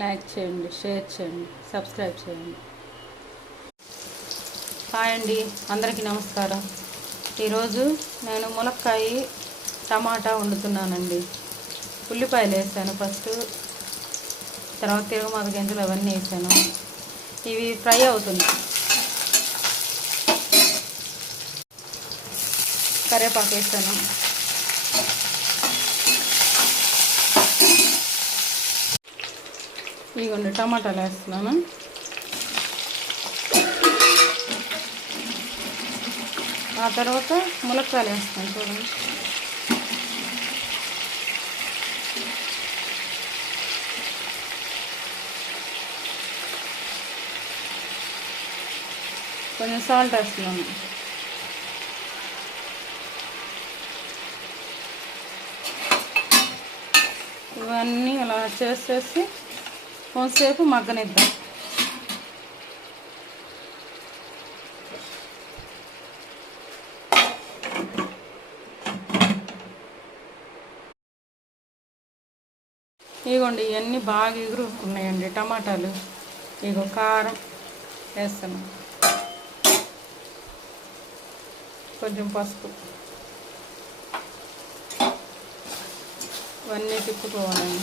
Like చేయండి, share చేయండి, subscribe చేయండి. హాయ్ అండి, అందరికీ నమస్కారం. ఈరోజు నేను ములక్కాయ టమాటా వండుతున్నానండి. ఉల్లిపాయలు వేసాను ఫస్ట్, తర్వాత తిరుగుమాత గింజలు అవన్నీ వేసాను. ఇవి ఫ్రై అవుతుంది. కరివేపాకు వేసాను. ఇదిగోండి టమాటాలు వేస్తున్నాను. ఆ తర్వాత ములక్కాయలు వేస్తాను. చూడండి, కొంచెం సాల్ట్ వేస్తున్నాను. ఇవన్నీ అలా చేసేసి కొంతసేపు మగ్గనిద్దాం. ఇదిగోండి, ఇవన్నీ బాగా ఎగురుకున్నాయండి టమాటాలు. ఇగో కారం వేస్తాను, కొంచెం పసుపు, ఇవన్నీ తిప్పుకోవాలండి.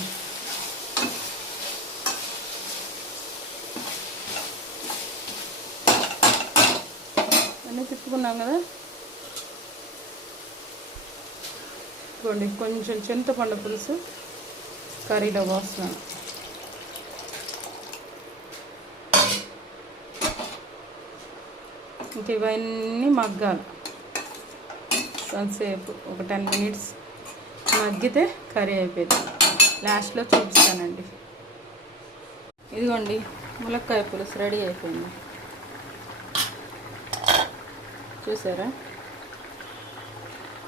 అన్నీ తిప్పుకున్నాం కదా. ఇదిగోండి, కొంచెం చింతపండు పులుసు కర్రీలో పోస్తున్నాను. ఇంక ఇవన్నీ మగ్గాలి కొంతసేపు, ఒక 10 minutes మగ్గితే కర్రీ అయిపోయింది. లాస్ట్లో చూపిస్తానండి. ఇదిగోండి, ములక్కాయ పులుసు రెడీ అయిపోయింది. చూసారా?